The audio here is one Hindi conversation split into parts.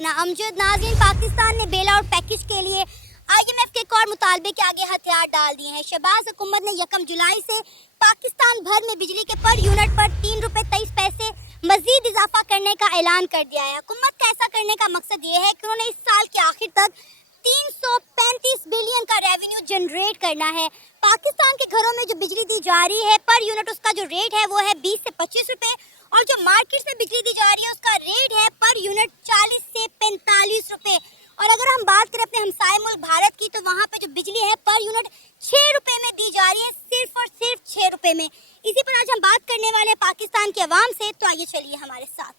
सना अमजद। नाज़रीन, पाकिस्तान ने बेल आउट पैकेज के लिए IMF के एक और मुतालबे के आगे हथियार डाल दिए हैं। शहबाज हुकूमत ने 1 जुलाई से पाकिस्तान भर में बिजली के पर यूनिट पर ₹3.23 मजीद इजाफा करने का ऐलान कर दिया है। हुकूमत का ऐसा करने का मकसद ये है कि उन्होंने इस साल के आखिर तक 335 बिलियन का रेवेन्यू जनरेट करना है। पाकिस्तान के घरों में जो बिजली दी जा रही है पर यूनिट, उसका जो रेट है वो है 20 से 25 रुपए, और जो मार्केट से बिजली दी जा रही है उसका रेट है पर यूनिट 40 से 45 रुपए। और अगर हम बात करें अपने हमसाए मुल्क भारत की, तो वहाँ पे जो बिजली है पर यूनिट 6 रुपए में दी जा रही है, सिर्फ और सिर्फ 6 रुपए में। इसी पर आज हम बात करने वाले हैं पाकिस्तान के अवाम से, तो आइए चलिए हमारे साथ।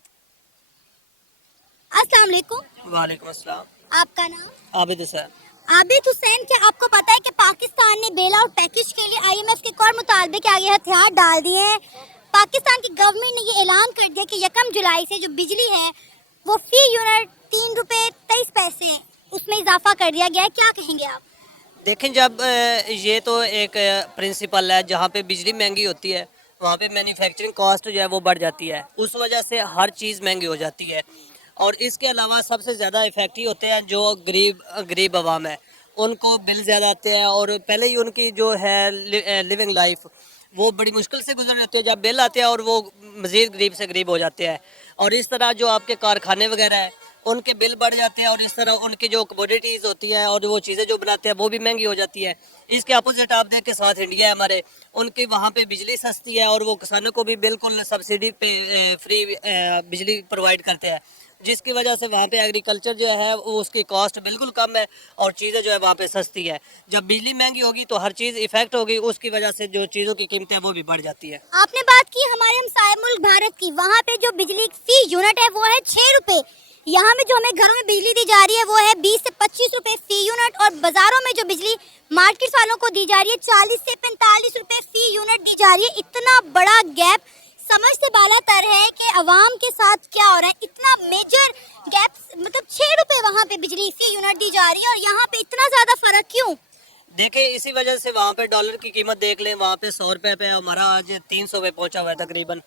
अस्सलाम वालेकुम। वालेकुम अस्सलाम। आपका नाम? आबिद हुसैन। आबिद हुसैन, क्या आपको पता है कि पाकिस्तान ने बेल आउट पैकेज के लिए IMF के एक और मुतालबे के आगे हथियार डाल दिए हैं? पाकिस्तान की गवर्नमेंट ने ये ऐलान कर दिया कि 1 जुलाई से जो बिजली है वो फी यूनिट ₹3.23 उसमें इजाफा कर दिया गया है। क्या कहेंगे आप? देखें, जब ये तो एक प्रिंसिपल है, जहाँ पे बिजली महंगी होती है वहाँ पे मैन्युफैक्चरिंग कॉस्ट जो है वो बढ़ जाती है, उस वजह से हर चीज़ महंगी हो जाती है। और इसके अलावा सबसे ज़्यादा इफेक्टिव होते हैं जो गरीब आवाम है, उनको बिल ज़्यादा आते हैं, और पहले ही उनकी जो है लिविंग लाइफ वो बड़ी मुश्किल से गुजर जाती है। जब बिल आते हैं और वो मज़ीद गरीब से गरीब हो जाते हैं, और इस तरह जो आपके कारखाने वगैरह हैं उनके बिल बढ़ जाते हैं, और इस तरह उनकी जो कमोडिटीज़ होती हैं और वो चीज़ें जो बनाते हैं वो भी महंगी हो जाती है। इसके अपोजिट आप देखें, साथ इंडिया है हमारे, उनके वहाँ पे बिजली सस्ती है और वो किसानों को भी बिल्कुल सब्सिडी पे फ्री बिजली प्रोवाइड करते हैं, जिसकी वजह से वहाँ पे एग्रीकल्चर जो है वो उसकी कॉस्ट बिल्कुल कम है और चीज़ें जो है वहाँ पे सस्ती है। जब बिजली महंगी होगी तो हर चीज़ इफेक्ट होगी, उसकी वजह से जो चीज़ों की कीमतें हैं वो भी बढ़ जाती है। आपने बात की हमारे हमसाए मुल्क भारत की, वहाँ पे जो बिजली फी यूनिट है वो है 6 रुपए। यहाँ में जो हमें घरों में बिजली दी जा रही है वो है 20 से 25 रुपए फी यूनिट, और बाजारों में जो बिजली मार्केट वालों को दी जा रही है 40 से 45 रुपए फी यूनिट दी जा रही है। इतना बड़ा गैप समझ से बाला तर है कि अवाम के साथ क्या हो रहा है। इतना मेजर गैप, मतलब 6 रुपए वहाँ पे बिजली फी यूनिट दी जा रही है और यहाँ पे इतना ज्यादा फर्क क्यों? देखें, इसी वजह से वहाँ पे डॉलर की कीमत देख लें, वहाँ पे 100 रुपये पे हमारा आज 300 पे पहुँचा हुआ है तकरीबन।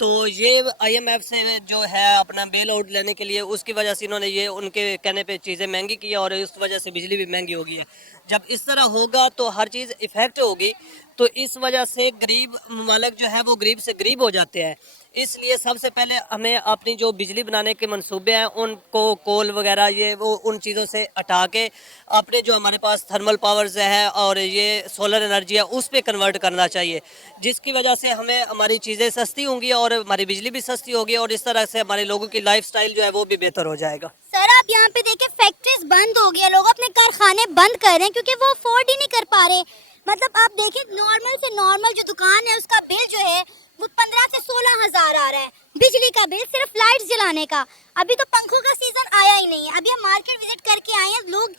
तो ये IMF से जो है अपना बेल आउट लेने के लिए, उसकी वजह से इन्होंने ये उनके कहने पे चीज़ें महंगी की है, और इस वजह से बिजली भी महंगी हो गई है। जब इस तरह होगा तो हर चीज़ इफ़ेक्ट होगी, तो इस वजह से गरीब ममालिक जो है वो गरीब से गरीब हो जाते हैं। इसलिए सबसे पहले हमें अपनी जो बिजली बनाने के मंसूबे हैं उनको कोल वगैरह ये वो उन चीज़ों से हटा के अपने जो हमारे पास थर्मल पावर्स है और ये सोलर एनर्जी है उस पर कन्वर्ट करना चाहिए, जिसकी वजह से हमें हमारी चीज़ें सस्ती होंगी और हमारी बिजली भी सस्ती होगी, और इस तरह से हमारे लोगों की लाइफस्टाइल जो है वो भी बेहतर हो जाएगा। सर, आप यहाँ पे देखें, फैक्ट्रीज बंद हो गई है, लोग अपने कारखाने बंद कर रहे हैं क्योंकि वो अफोर्ड ही नहीं कर पा रहे। मतलब आप देखें, नॉर्मल से नॉर्मल जो दुकान है उसका बिल जो है वो 15 से 16 हजार आ रहा है, बिजली का बिल सिर्फ लाइट्स जलाने का। अभी तो पंखों का सीजन आया ही नहीं है। अभी हम मार्केट विजिट करके आए हैं, लोग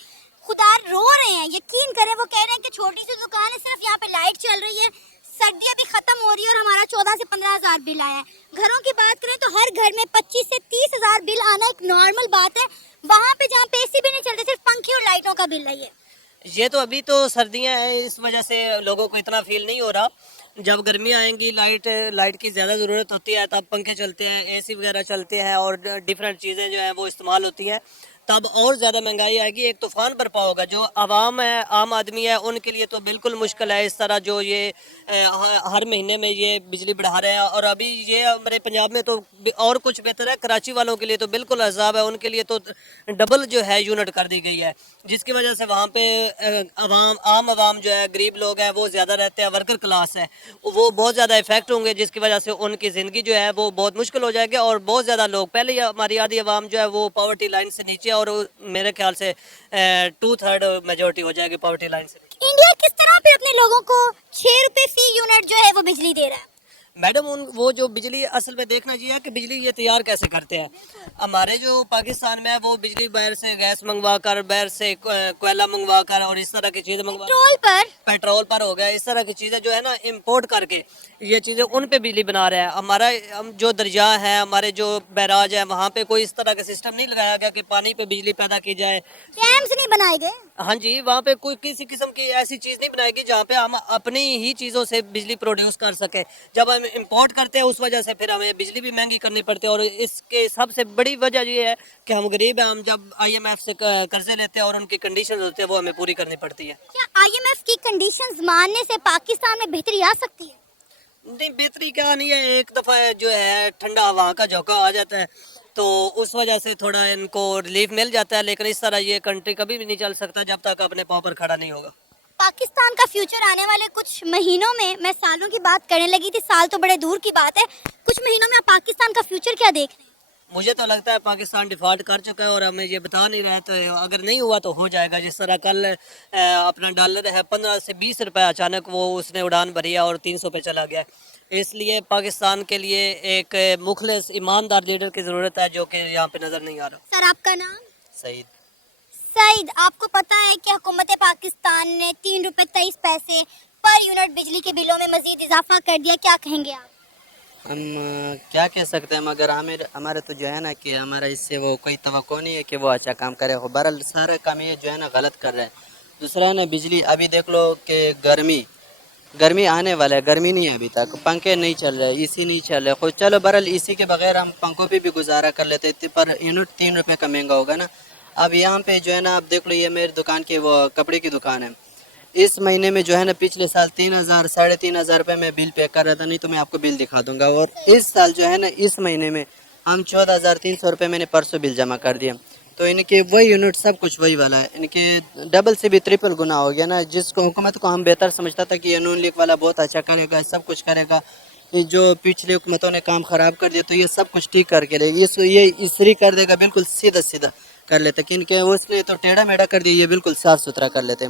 खुदा रो रहे हैं, यकीन करें, वो कह रहे हैं कि छोटी सी दुकान है, सिर्फ यहाँ पे लाइट चल रही है, सर्दियाँ भी खत्म हो रही है और हमारा 14 से 15 हजार बिल आया है। घरों की बात करें तो हर घर में 25 से 30 हजार बिल आना एक नॉर्मल बात है। वहाँ पे जहाँ पे AC भी नहीं चलते, सिर्फ पंखे और लाइटों का बिल है। ये तो अभी तो सर्दियां हैं, इस वजह से लोगों को इतना फील नहीं हो रहा। जब गर्मियां आएंगी, लाइट की ज़्यादा ज़रूरत होती है, तब पंखे चलते हैं, AC वगैरह चलते हैं और डिफरेंट चीज़ें जो हैं वो इस्तेमाल होती हैं, तब और ज़्यादा महंगाई आएगी, एक तूफ़ान बरपा होगा। जो आवाम है, आम आदमी है, उनके लिए तो बिल्कुल मुश्किल है। इस तरह जो ये हर महीने में ये बिजली बढ़ा रहे हैं, और अभी ये हमारे पंजाब में तो और कुछ बेहतर है, कराची वालों के लिए तो बिल्कुल अजाब है, उनके लिए तो डबल जो है यूनिट कर दी गई है, जिसकी वजह से वहाँ पे आम आवाम जो है, गरीब लोग हैं, वो ज़्यादा रहते हैं, वर्कर क्लास है, वो बहुत ज़्यादा इफेक्ट होंगे, जिसकी वजह से उनकी ज़िंदगी जो है वो बहुत मुश्किल हो जाएगी। और बहुत ज़्यादा लोग, पहले ही हमारी आधी आवाम जो है वो पॉवर्टी लाइन से नीचे, और मेरे ख्याल से 2/3 मेजोरिटी हो जाएगी पॉवर्टी लाइन से। इंडिया किस तरह पे अपने लोगों को 6 रुपए फी यूनिट जो है वो बिजली दे रहा है? मैडम, वो जो बिजली असल में देखना चाहिए कि बिजली ये तैयार कैसे करते हैं। हमारे जो पाकिस्तान में है वो बिजली बाहर से गैस मंगवा कर, बाहर से कोयला मंगवा कर और इस तरह की चीज़ें मंगवा, पेट्रोल पर हो गया, इस तरह की चीज़ें जो है ना इम्पोर्ट करके ये चीज़ें उन पे बिजली बना रहे हैं। हमारा जो दरिया है, हमारे जो बैराज है, वहाँ पे कोई इस तरह का सिस्टम नहीं लगाया गया कि पानी पे बिजली पैदा की जाए, डैम्स नहीं बनाए गए। हाँ जी, वहाँ पे कोई किसी किस्म की ऐसी चीज़ नहीं बनाएगी जहाँ पे हम अपनी ही चीज़ों से बिजली प्रोड्यूस कर सके। जब हम हम इंपोर्ट करते हैं, उस वजह से फिर हमें बिजली भी महंगी करनी पड़ती है। और इसके सबसे बड़ी वजह ये है कि हम गरीब हैं, हम जब IMF से कर्जे लेते हैं और उनकी कंडीशन होती है वो हमें पूरी करनी पड़ती है। क्या IMF की कंडीशंस मानने से पाकिस्तान में बेहतरी आ सकती है? नहीं, बेहतरी क्या नहीं है, एक दफ़ा जो है ठंडा हवा का झोंका आ जाता है तो उस वजह से थोड़ा इनको रिलीफ मिल जाता है, लेकिन इस तरह ये कंट्री कभी भी नहीं चल सकता जब तक अपने पाँव पर खड़ा नहीं होगा। पाकिस्तान का फ्यूचर आने वाले कुछ महीनों में, मैं सालों की बात करने लगी थी, साल तो बड़े दूर की बात है, कुछ महीनों में आप पाकिस्तान का फ्यूचर क्या देख रहे हैं? मुझे तो लगता है पाकिस्तान डिफॉल्ट कर चुका है और हमें ये बता नहीं रहे, तो अगर नहीं हुआ तो हो जाएगा। जिस तरह कल अपना डॉलर है 15 से 20 रुपए अचानक वो उसने उड़ान भरी है और 300 पे चला गया। इसलिए पाकिस्तान के लिए एक मुखलिस ईमानदार लीडर की ज़रूरत है जो कि यहाँ पे नज़र नहीं आ रहा। सर आपका नाम? सईद। सईद, आपको पता है कि हुकूमत पाकिस्तान ने 3 रुपए 23 पैसे पर यूनिट बिजली के बिलों में मजीद इजाफा कर दिया, क्या कहेंगे आप? हम क्या कह सकते हैं, मगर हमारे तो जो है ना कि हमारा इससे वो कोई तवक्को नहीं है कि वो अच्छा काम करे। बहरहाल सारा काम ये जो है ना गलत कर रहे हैं। दूसरा है ना बिजली, अभी देख लो कि गर्मी आने वाला है, गर्मी नहीं है अभी तक, पंखे नहीं चल रहे, एसी नहीं चल रहे। खुद चलो बहरहाल एसी के बगैर हम पंखों पे भी गुजारा कर लेते, पर यूनिट 3 रुपये का महंगा होगा ना। अब यहाँ पे जो है ना, अब देख लो ये मेरी दुकान की वो कपड़े की दुकान है, इस महीने में जो है ना पिछले साल 3,000 साढ़े 3,000 रुपये में बिल पे कर रहा था, नहीं तो मैं आपको बिल दिखा दूंगा। और इस साल जो है ना इस महीने में हम 14,300 रुपये मैंने परसों बिल जमा कर दिया। तो इनके वही यूनिट सब कुछ वही वाला है, इनके डबल से भी ट्रिपल गुना हो गया ना। जिसको हुकूमत को हम बेहतर समझता था कि ये नून लीग वाला बहुत अच्छा करेगा, सब कुछ करेगा, ये जो पिछले हुकूमतों ने काम ख़राब कर दिया तो ये सब कुछ ठीक करके रहेगी, ये इसरी कर देगा, बिल्कुल सीधा सीधा कर लेते। कि इनके उसने तो टेढ़ा मेढ़ा कर दिया, ये बिल्कुल साफ़ सुथरा कर लेते।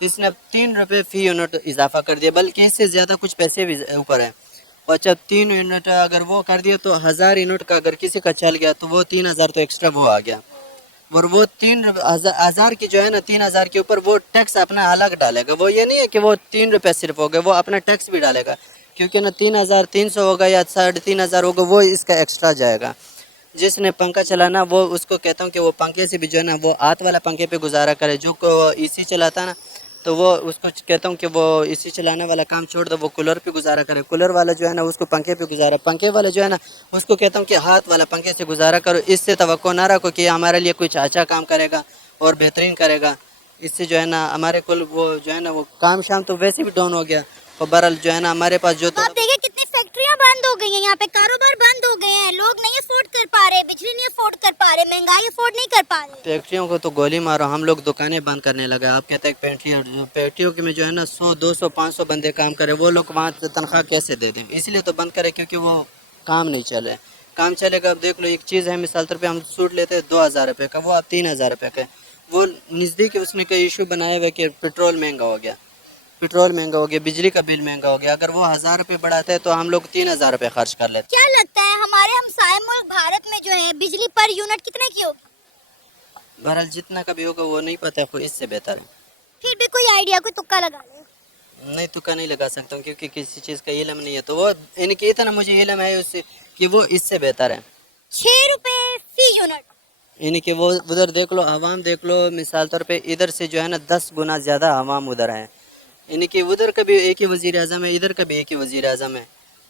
इसने 3 रुपये फ़ी यूनिट इजाफा कर दिया, बल्कि इससे ज़्यादा कुछ पैसे भी ऊपर है। अच्छा 3 यूनिट अगर वो कर दिया तो 1000 यूनिट का अगर किसी का चल गया तो वो 3,000 तो एक्स्ट्रा वो आ गया। और वो 3,000 की जो है ना 3,000 के ऊपर वो टैक्स अपना अलग डालेगा। वो ये नहीं है कि वो 3 रुपये सिर्फ हो गए, वो अपना टैक्स भी डालेगा, क्योंकि ना 3,300 होगा या 3,500 होगा, वो इसका एक्स्ट्रा जाएगा। जिसने पंखा चलाना वो उसको कहता हूँ कि वो पंखे से भी जो है ना वो हाथ वाला पंखे पे गुजारा करे। जो को एसी चलाता ना तो वो उसको कहता हूँ कि वो एसी चलाने वाला काम छोड़ दो, वो कूलर पे गुजारा करे। कूलर वाला जो है ना उसको पंखे पे गुजारा, पंखे वाला जो है ना उसको कहता हूँ कि हाथ वाला पंखे से गुजारा करो। इससे तवक्को ना रखो कि हमारे लिए कुछ अच्छा काम करेगा और बेहतरीन करेगा। इससे जो है ना हमारे कुल वो जो है ना वो काम शाम तो वैसे भी डाउन हो गया। और बहरहाल जो है ना हमारे पास जो तो आप देखिए कितनी फैक्ट्रियां बंद हो गई हैं, यहाँ पे कारोबार बंद हो गए हैं, लोग नहीं अफोर्ड कर पा रहे, बिजली नहीं अफोर्ड कर पा रहे, महंगाई अफोर्ड नहीं कर पा रहे। फैक्ट्रियों को तो गोली मारो, हम लोग दुकानें बंद करने लगे। आप कहते हैं फैक्ट्रियों के में जो है ना 100 200 500 बंदे काम करे, वो लोग वहाँ तनख्वाह कैसे दे दें? इसलिए तो बंद करें क्योंकि वो काम नहीं चले। काम चलेगा। अब देख लो एक चीज़ है, मिसाल तौर पे हम सूट लेते हैं 2,000 रुपये का, वो आप 3,000 रुपये का। वो नज़दीक उसने कई इशू बनाए हुए कि पेट्रोल महंगा हो गया, पेट्रोल महंगा हो गया, बिजली का बिल महंगा हो गया। अगर वो 1,000 रुपये बढ़ाते हैं तो हम लोग 3,000 रुपये खर्च कर लेते। क्या लगता है हमारे हमसाए मुल्क भारत में जो है बिजली पर यूनिट कितने की होगी? बहरहाल जितना का भी होगा वो नहीं पता है, इससे बेहतर है। फिर भी कोई आइडिया, कोई तुक्का लगा ले। नहीं तुक्का नहीं लगा सकता हूँ क्योंकि किसी चीज़ का इल्म नहीं है। तो वो इनकी इतना मुझे इल्म है उससे कि वो इससे बेहतर है। 6 रुपए फी यूनिट। इनके वो उधर देख लो, आवाम देख लो, मिसाल तौर पे इधर से जो है ना 10 गुना ज़्यादा आवाम उधर है। इनके उधर का भी एक ही वज़ीर आज़म है, इधर का भी एक ही वज़ीर आज़म है।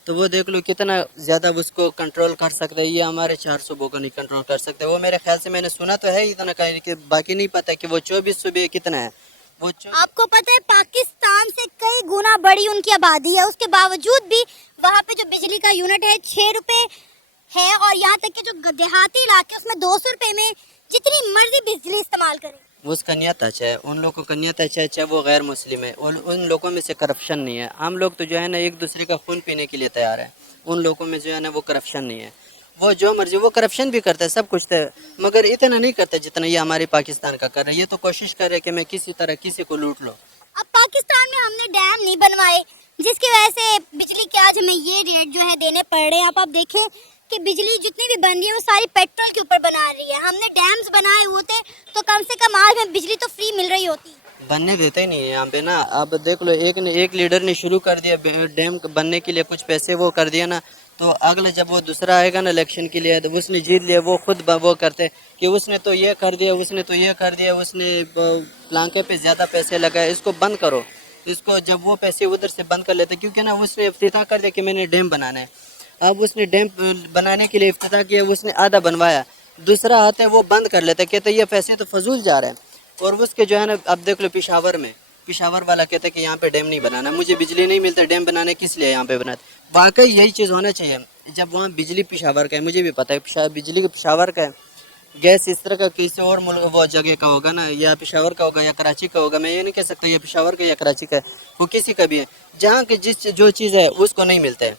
तो वो देख लो कितना ज़्यादा उसको कंट्रोल कर सकते हैं। ये हमारे 4 सूबों को नहीं कंट्रोल कर सकते। वो मेरे ख्याल से मैंने सुना तो है इतना कहीं कि बाकी नहीं पता कि वो 24 सूबे कितना है। वो आपको पता है पाकिस्तान से कई गुना बड़ी उनकी आबादी है, उसके बावजूद भी वहाँ पे जो बिजली का यूनिट है 6 रुपए है, और यहाँ तक कि जो देहाती इलाके उसमें 200 रुपए में जितनी मर्जी बिजली इस्तेमाल करें। उसका नियत अच्छा है, उन लोगों का नियत अच्छा है, चाहे वो गैर मुस्लिम है। उन लोगों में से करप्शन नहीं है। हम लोग तो जो है ना एक दूसरे का खून पीने के लिए तैयार है। उन लोगों में जो है ना वो करप्शन नहीं है। वो जो मर्जी वो करप्शन भी करता है, सब कुछ है, मगर इतना नहीं करता जितना ये हमारे पाकिस्तान का कर रहा है। ये तो कोशिश कर रहे हैं कि मैं किसी तरह किसी को लूट लो। अब पाकिस्तान में हमने डैम नहीं बनवाए जिसकी वजह से बिजली के आज हमें ये रेट जो है देने पड़ रहे हैं। आप देखें कि बिजली जितनी भी बन रही है वो सारी पेट्रोल के ऊपर बना रही है। हमने डैम्स बनाए होते तो कम से कम आज हमें बिजली तो फ्री मिल रही होती। बनने देते ही नहीं है यहाँ पे ना। अब देख लो एक लीडर ने शुरू कर दिया डैम बनने के लिए, कुछ पैसे वो कर दिया ना, तो अगला जब वो दूसरा आएगा ना इलेक्शन के लिए तो उसने जीत लिया, वो खुद वो करते कि उसने तो ये कर दिया, उसने तो ये कर दिया, उसने प्लांके पे ज़्यादा पैसे लगाए, इसको बंद करो। इसको जब वो पैसे उधर से बंद कर लेते, क्योंकि ना उसने इफ्तिताह कर दिया कि मैंने डैम बनाना है। अब उसने डैम बनाने के लिए इफ्तिताह किया, उसने आधा बनवाया, दूसरा आता है वो बंद कर लेता है, कहते ये पैसे तो फजूल जा रहे हैं। और उसके जो है ना, अब देख लो पिशावर वाला कहता है कि यहाँ पे डैम नहीं बनाना, मुझे बिजली नहीं मिलता, डैम बनाने किस लिए यहाँ पे बनाते। वाकई यही चीज़ होना चाहिए। जब वहाँ बिजली पिशावर का है, मुझे भी पता है बिजली का पिशावर का है, गैस इस तरह का किसी और मुल्क वो जगह का होगा ना, या पिशावर का होगा या कराची का होगा, मैं ये नहीं कह सकता ये पिशावर का या कराची का है, वो किसी का भी है, जहाँ की जो चीज़ है उसको नहीं मिलता है।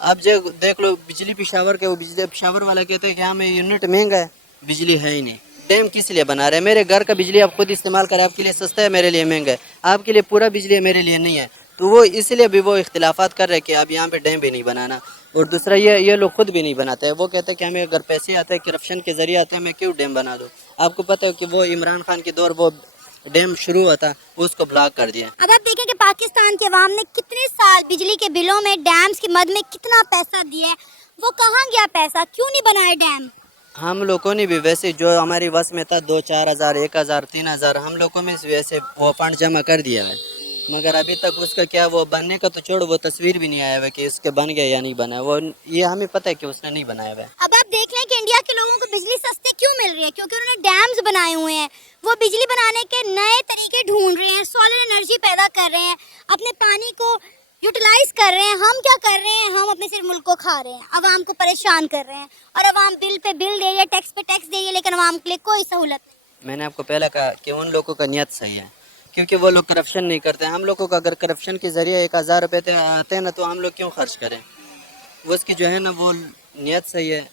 अब जो देख लो बिजली पिशावर के, वो बिजली पिशावर वाला कहते हैं कि हाँ मैं यूनिट महंगा है, बिजली है ही नहीं, डैम किस लिए बना रहे हैं। मेरे घर का बिजली आप खुद इस्तेमाल करें, आपके लिए सस्ता है, मेरे लिए महंगा है, आपके लिए पूरा बिजली है, मेरे लिए नहीं है। तो वो इसलिए भी वो इख्तिलाफात कर रहे हैं कि अब यहाँ पे डैम भी नहीं बनाना। और दूसरा ये लोग खुद भी नहीं बनाते हैं, वो कहते हैं कि हमें अगर पैसे आते हैं करप्शन के जरिए आते हैं, मैं क्यों डैम बना दूँ। आपको पता है कि वो इमरान खान के दौर वो डैम शुरू हुआ था, उसको ब्लॉक कर दिया। अब आप देखें कि पाकिस्तान के अवाम ने कितने साल बिजली के बिलों में डैम्स की मद में कितना पैसा दिया है, वो कहाँ गया पैसा, क्यों नहीं बनाए डैम। हम लोगों ने भी वैसे जो हमारी वस में था 2-4 हज़ार 1,000 3,000 हम लोगों में वैसे वो फंड जमा कर दिया है, मगर अभी तक उसका क्या वो बनने का तो छोड़, वो तस्वीर भी नहीं आया हुआ कि इसके बन गया या नहीं बना, वो ये हमें पता है कि उसने नहीं बनाया हुआ है। अब आप देख लें कि इंडिया के लोगों को बिजली सस्ते क्यों मिल रही है, क्योंकि उन्होंने डैम्स बनाए हुए हैं, वो बिजली बनाने के नए तरीके ढूंढ रहे हैं, सोलर एनर्जी पैदा कर रहे हैं, अपने पानी को यूटिलाइज कर रहे हैं। हम क्या कर रहे हैं, हम अपने सिर्फ मुल्क को खा रहे हैं, अवाम को परेशान कर रहे हैं, और अवाम बिल पे बिल दे रही है, टैक्स पे टैक्स दे रही है, लेकिन अवाम के लिए कोई सहूलत नहीं। मैंने आपको पहले कहा कि उन लोगों का नियत सही है, क्योंकि वो लोग करप्शन नहीं करते। हम लोगों को अगर करप्शन के जरिए 1,000 रुपये आते हैं ना, तो हम लोग क्यों खर्च करें। वो उसकी जो है ना वो नियत सही है।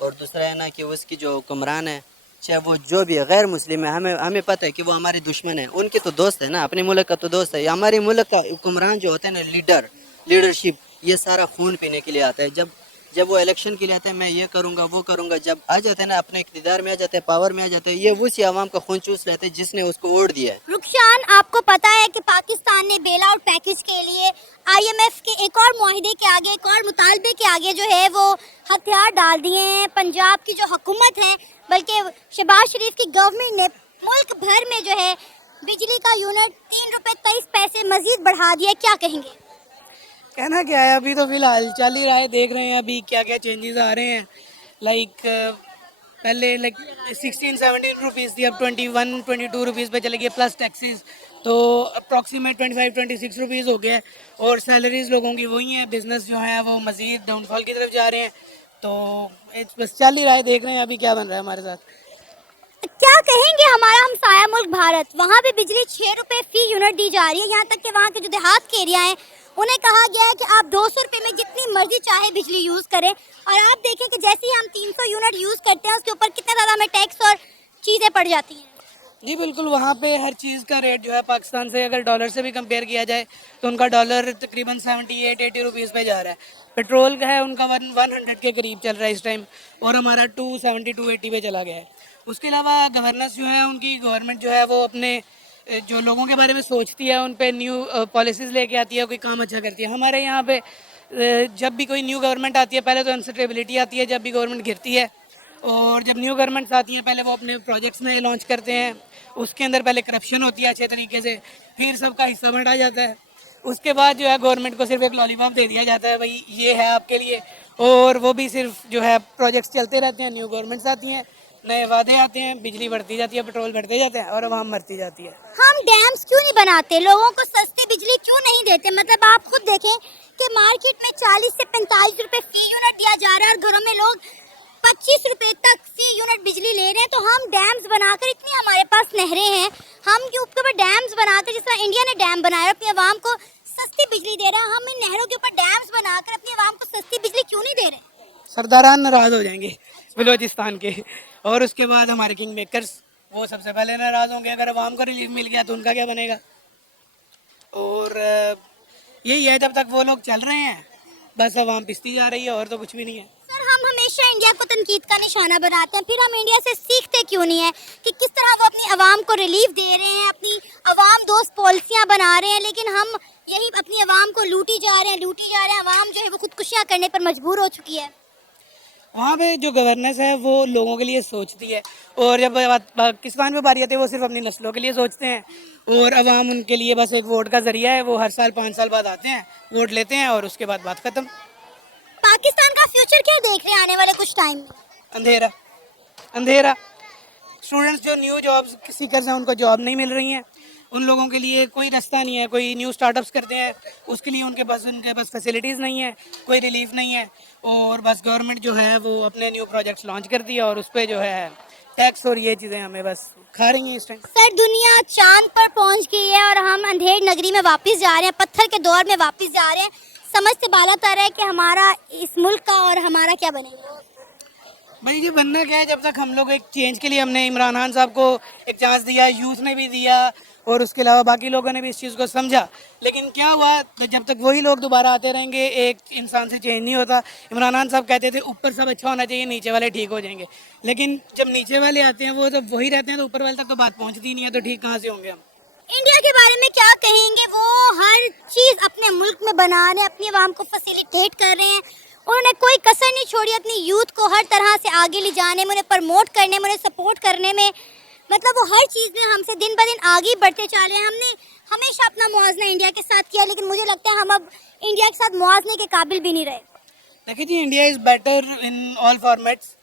और दूसरा है ना कि उसकी जो हुक्मरान है, चाहे वो जो भी है, गैर मुस्लिम है, हमें पता है कि वो हमारे दुश्मन है, उनके तो दोस्त है ना, अपने मुल्क का तो दोस्त है। हमारे मुल्क का हुक्मरान जो होता है ना, लीडरशिप, ये सारा खून पीने के लिए आता है। जब वो इलेक्शन के लिए आता है, मैं ये करूँगा वो करूँगा, जब आ जाते हैं ना अपने इक़्तिदार में आ जाते हैं, पावर में आ जाते हैं, ये उसी आवाम का खून चूस लेते हैं जिसने उसको वोट दिया है। रुखसान, आपको पता है कि पाकिस्तान ने बेल आउट पैकेज के लिए IMF के एक और मुआहिदे के आगे, एक और मुतालबे के आगे जो है वो हथियार डाल दिए हैं। पंजाब की जो हुकूमत है, बल्कि शहबाज शरीफ की गवर्नमेंट ने मुल्क भर में जो है बिजली का यूनिट 3 रुपये 23 पैसे मजीद बढ़ा दिया। क्या कहेंगे। कहना क्या है, अभी तो फिलहाल चल ही रहा है, देख रहे हैं अभी क्या क्या चेंजेस आ रहे हैं। पहले 16-17 रुपीज़ थी, अब 21-22 रुपीज़ पे चले गए, प्लस टैक्सेस, तो अप्रॉक्सीमेट 25-26 रुपीज़ हो गया। और सैलरीज लोगों की वही हैं, बिजनेस जो है वो मज़ीद डाउनफॉल की तरफ जा रहे हैं। तो बस चल ही रहा है, देख रहे हैं अभी क्या बन रहा है हमारे साथ। क्या कहेंगे, हमारा हमसाया मुल्क भारत, वहाँ भी बिजली 6 रुपये फी यूनिट दी जा रही है। यहाँ तक कि वहाँ के जो देहात के एरिया हैं, उन्हें कहा गया है कि आप 200 रुपये में जितनी मर्जी चाहे बिजली यूज़ करें। और आप देखें कि जैसे ही हम 300 यूनिट यूज़ करते हैं, उसके ऊपर कितना ज़्यादा हमें टैक्स और चीज़ें पड़ जाती हैं। जी बिल्कुल, वहाँ पे हर चीज़ का रेट जो है पाकिस्तान से अगर डॉलर से भी कंपेयर किया जाए तो उनका डॉलर तकरीबन 78-80 रुपीज़ पे जा रहा है। पेट्रोल का है उनका 100 के करीब चल रहा है इस टाइम, और हमारा 270-280 पे चला गया है। उसके अलावा गवर्नेंस जो है उनकी, गवर्नमेंट जो है वो अपने जो लोगों के बारे में सोचती है उन पे न्यू पॉलिसीज़ लेके आती है, कोई काम अच्छा करती है। हमारे यहाँ पे जब भी कोई न्यू गवर्नमेंट आती है, पहले तो अनस्टेबिलिटी आती है जब भी गवर्नमेंट गिरती है, और जब न्यू गवर्नमेंट्स आती हैं पहले वो अपने प्रोजेक्ट्स में लॉन्च करते हैं, उसके अंदर पहले करप्शन होती है अच्छे तरीके से, फिर सबका हिस्सा बढ़ा जाता है। उसके बाद जो है गवर्नमेंट को सिर्फ एक लॉलीपॉप दे दिया जाता है, भाई ये है आपके लिए, और वो भी सिर्फ जो है प्रोजेक्ट्स चलते रहते हैं। न्यू गवर्नमेंट्स आती हैं, नए वादे आते हैं, बिजली बढ़ती जाती है, पेट्रोल बढ़ते जाते हैं, और आवाम मरती जाती है। हम डैम्स क्यों नहीं बनाते, लोगों को सस्ती बिजली क्यों नहीं देते। मतलब आप खुद देखें कि मार्केट में 40 से 45 रुपए फी यूनिट दिया जा रहा है, और घरों में लोग 25 रुपए तक फी यूनिट बिजली ले रहे हैं। तो हम डैम्स बनाकर, इतनी हमारे पास नहरें हैं, हम के ऊपर डैम्स बनाकर, जिस तरह इंडिया ने डैम बनाया अपनी आवाम को सस्ती बिजली दे रहा है, हम इन नहरों के ऊपर डैम्स बनाकर अपनी आवाम को सस्ती बिजली क्यों नहीं दे रहे। सरदारान नाराज़ हो जाएंगे बलूचिस्तान के, और उसके बाद हमारे किंग मेकर्स वो सबसे पहले नाराज़ होंगे। अगर आवाम को रिलीफ मिल गया तो उनका क्या बनेगा। और यही है, जब तक वो लोग चल रहे हैं बस आवाम पिसती जा रही है, और तो कुछ भी नहीं है। सर, हम हमेशा इंडिया को तनकीद का निशाना बनाते हैं, फिर हम इंडिया से सीखते क्यों नहीं है कि किस तरह वो अपनी आवाम को रिलीफ दे रहे हैं, अपनी आवाम दोस्त पॉलिसियाँ बना रहे हैं, लेकिन हम यही अपनी आवाम को लूटी जा रहे हैं। आवाम जो है वो खुदकुशियाँ करने पर मजबूर हो चुकी है। वहाँ पे जो गवर्नेंस है वो लोगों के लिए सोचती है, और जब बात पाकिस्तान में बारी आती है वो सिर्फ अपनी नस्लों के लिए सोचते हैं, और अवाम उनके लिए बस एक वोट का जरिया है। वो हर साल 5 साल बाद आते हैं, वोट लेते हैं और उसके बाद बात खत्म। पाकिस्तान का फ्यूचर क्या देख रहे हैं आने वाले कुछ टाइम में? अंधेरा, अंधेरा। स्टूडेंट्स जो न्यू जॉब्स सीकर्स हैं उनको जॉब नहीं मिल रही हैं, उन लोगों के लिए कोई रास्ता नहीं है। कोई न्यू स्टार्टअप्स करते हैं उसके लिए उनके पास फैसिलिटीज़ नहीं है, कोई रिलीफ नहीं है, और बस गवर्नमेंट जो है वो अपने न्यू प्रोजेक्ट्स लॉन्च कर दिया और उस पर जो है टैक्स और ये चीज़ें हमें बस खा रही हैं इस टाइम। सर, दुनिया चांद पर पहुंच गई है और हम अंधेर नगरी में वापस जा रहे हैं, पत्थर के दौर में वापस जा रहे हैं। समझ से बाला तर है कि हमारा इस मुल्क का और हमारा क्या बनेगा। भाई ये बनना क्या है, जब तक हम लोग एक चेंज के लिए हमने इमरान खान साहब को एक चांस दिया, यूथ ने भी दिया और उसके अलावा बाकी लोगों ने भी इस चीज़ को समझा, लेकिन क्या हुआ, तो जब तक वही लोग दोबारा आते रहेंगे एक इंसान से चेंज नहीं होता। इमरान खान साहब कहते थे ऊपर सब अच्छा होना चाहिए, नीचे वाले ठीक हो जाएंगे, लेकिन जब नीचे वाले आते हैं वो जब वही रहते हैं तो ऊपर वाले तक तो बात पहुँचती नहीं है, तो ठीक कहाँ से होंगे हम। इंडिया के बारे में क्या कहेंगे? वो हर चीज अपने मुल्क में बना रहे हैं, अपनी आवाम को फैसिलिटेट कर रहे हैं, उन्होंने कोई कसर नहीं छोड़ी अपनी यूथ को हर तरह से आगे ले जाने में, उन्हें प्रमोट करने में, उन्हें सपोर्ट करने में। मतलब वो हर चीज़ में हमसे दिन ब दिन आगे बढ़ते चल रहे हैं। हमने हमेशा अपना मुआवजा इंडिया के साथ किया, लेकिन मुझे लगता है हम अब इंडिया के साथ मुआवजे के काबिल भी नहीं रहे। देखिए जी, India is better in all formats,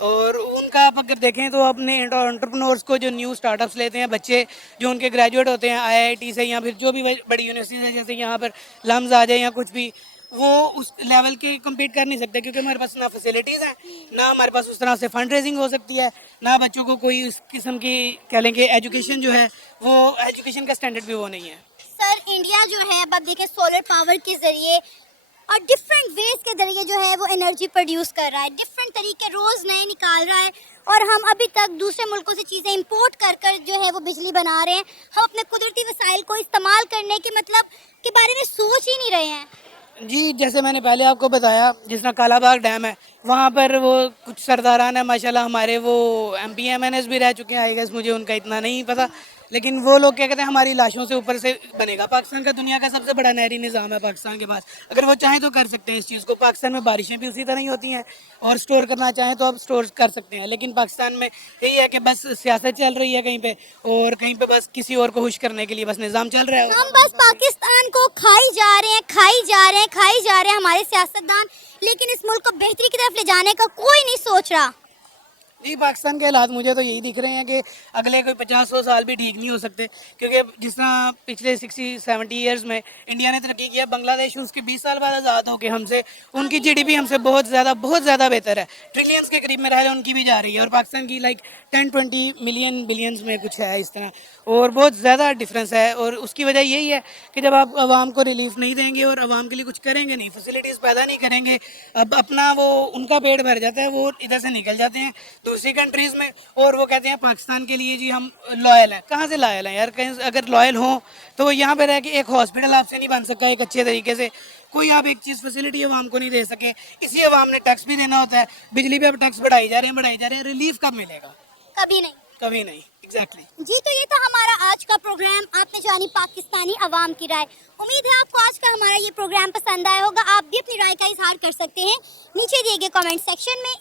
और उनका आप अगर देखें तो अपने एंटरप्रेन्योर्स को जो न्यू स्टार्टअप्स लेते हैं बच्चे जो उनके ग्रेजुएट होते हैं आईआईटी से या फिर जो भी बड़ी यूनिवर्सिटी है, जैसे यहाँ पर लम्स आ जाए या कुछ भी, वो उस लेवल के कम्पीट कर नहीं सकते, क्योंकि हमारे पास ना फैसिलिटीज़ हैं, ना हमारे पास उस तरह से फंड रेजिंग हो सकती है, ना बच्चों को कोई उस किस्म की कह लेंगे एजुकेशन जो है वो एजुकेशन का स्टैंडर्ड भी वो नहीं है। सर, इंडिया जो है अब आप देखें सोलर पावर के जरिए और डिफरेंट वेज के जरिए जो है वो एनर्जी प्रोड्यूस कर रहा है, डिफरेंट तरीके रोज़ नए निकाल रहा है, और हम अभी तक दूसरे मुल्कों से चीज़ें इंपोर्ट कर कर जो है वो बिजली बना रहे हैं। हम अपने कुदरती वसाइल को इस्तेमाल करने के मतलब के बारे में सोच ही नहीं रहे हैं। जी, जैसे मैंने पहले आपको बताया, जिस तरह कालाबाग डैम है वहाँ पर वो कुछ सरदारान है माशाल्लाह, हमारे वो MP MNS भी रह चुके हैं, आई गेस मुझे उनका इतना नहीं पता, लेकिन वो लोग क्या कहते हैं हमारी लाशों से ऊपर से बनेगा। पाकिस्तान का दुनिया का सबसे बड़ा नहरी निज़ाम है पाकिस्तान के पास, अगर वो चाहें तो कर सकते हैं इस चीज़ को। पाकिस्तान में बारिशें भी उसी तरह ही होती हैं, और स्टोर करना चाहें तो आप स्टोर कर सकते हैं, लेकिन पाकिस्तान में यही है कि बस सियासत चल रही है कहीं पे, और कहीं पे बस किसी और को खुश करने के लिए बस निज़ाम चल रहा है। हम बस पाकिस्तान को खाई जा रहे हैं, खाई जा रहे हैं, खाई जा रहे हैं हमारे सियासतदान, लेकिन इस मुल्क को बेहतरी की तरफ ले जाने का कोई नहीं सोच रहा। जी, पाकिस्तान के हालात मुझे तो यही दिख रहे हैं कि अगले कोई 50-100 साल भी ठीक नहीं हो सकते, क्योंकि जिस तरह पिछले 60-70 ईयर्स में इंडिया ने तरक्की किया, बांग्लादेश उसके 20 साल बाद आज़ाद होकर हमसे, उनकी GDP हमसे बहुत ज़्यादा बेहतर है, ट्रिलियंस के करीब में रह उनकी भी जा रही है, और पाकिस्तान की लाइक 10-20 मिलियन बिलियंस में कुछ है इस तरह, और बहुत ज़्यादा डिफरेंस है। और उसकी वजह यही है कि जब आप आवाम को रिलीफ नहीं देंगे और आवाम के लिए कुछ करेंगे नहीं, फैसिलिटीज़ पैदा नहीं करेंगे, अब अपना वो उनका पेट भर जाता है, वो इधर से निकल जाते हैं दूसरी कंट्रीज़ में, और वो कहते हैं पाकिस्तान के लिए जी हम लॉयल हैं। कहाँ से लॉयल हैं यार? कहीं अगर लॉयल हों तो यहाँ पे रह के एक हॉस्पिटल आपसे नहीं बन सकता एक अच्छे तरीके से, कोई आप एक चीज़ फैसिलिटी आवाम को नहीं दे सके। इसी आवाम ने टैक्स भी देना होता है, बिजली पे अब टैक्स बढ़ाई जा रहे हैं, रिलीफ कब मिलेगा? कभी नहीं, कभी नहीं। एग्जैक्टली। जी, तो ये था हमारा आज का प्रोग्राम। आपने जानी पाकिस्तानी अवाम की राय। उम्मीद है आपको आज का हमारा ये प्रोग्राम पसंद आया होगा। आप भी अपनी राय का इजहार कर सकते हैं नीचे दिए गए कमेंट सेक्शन में। इस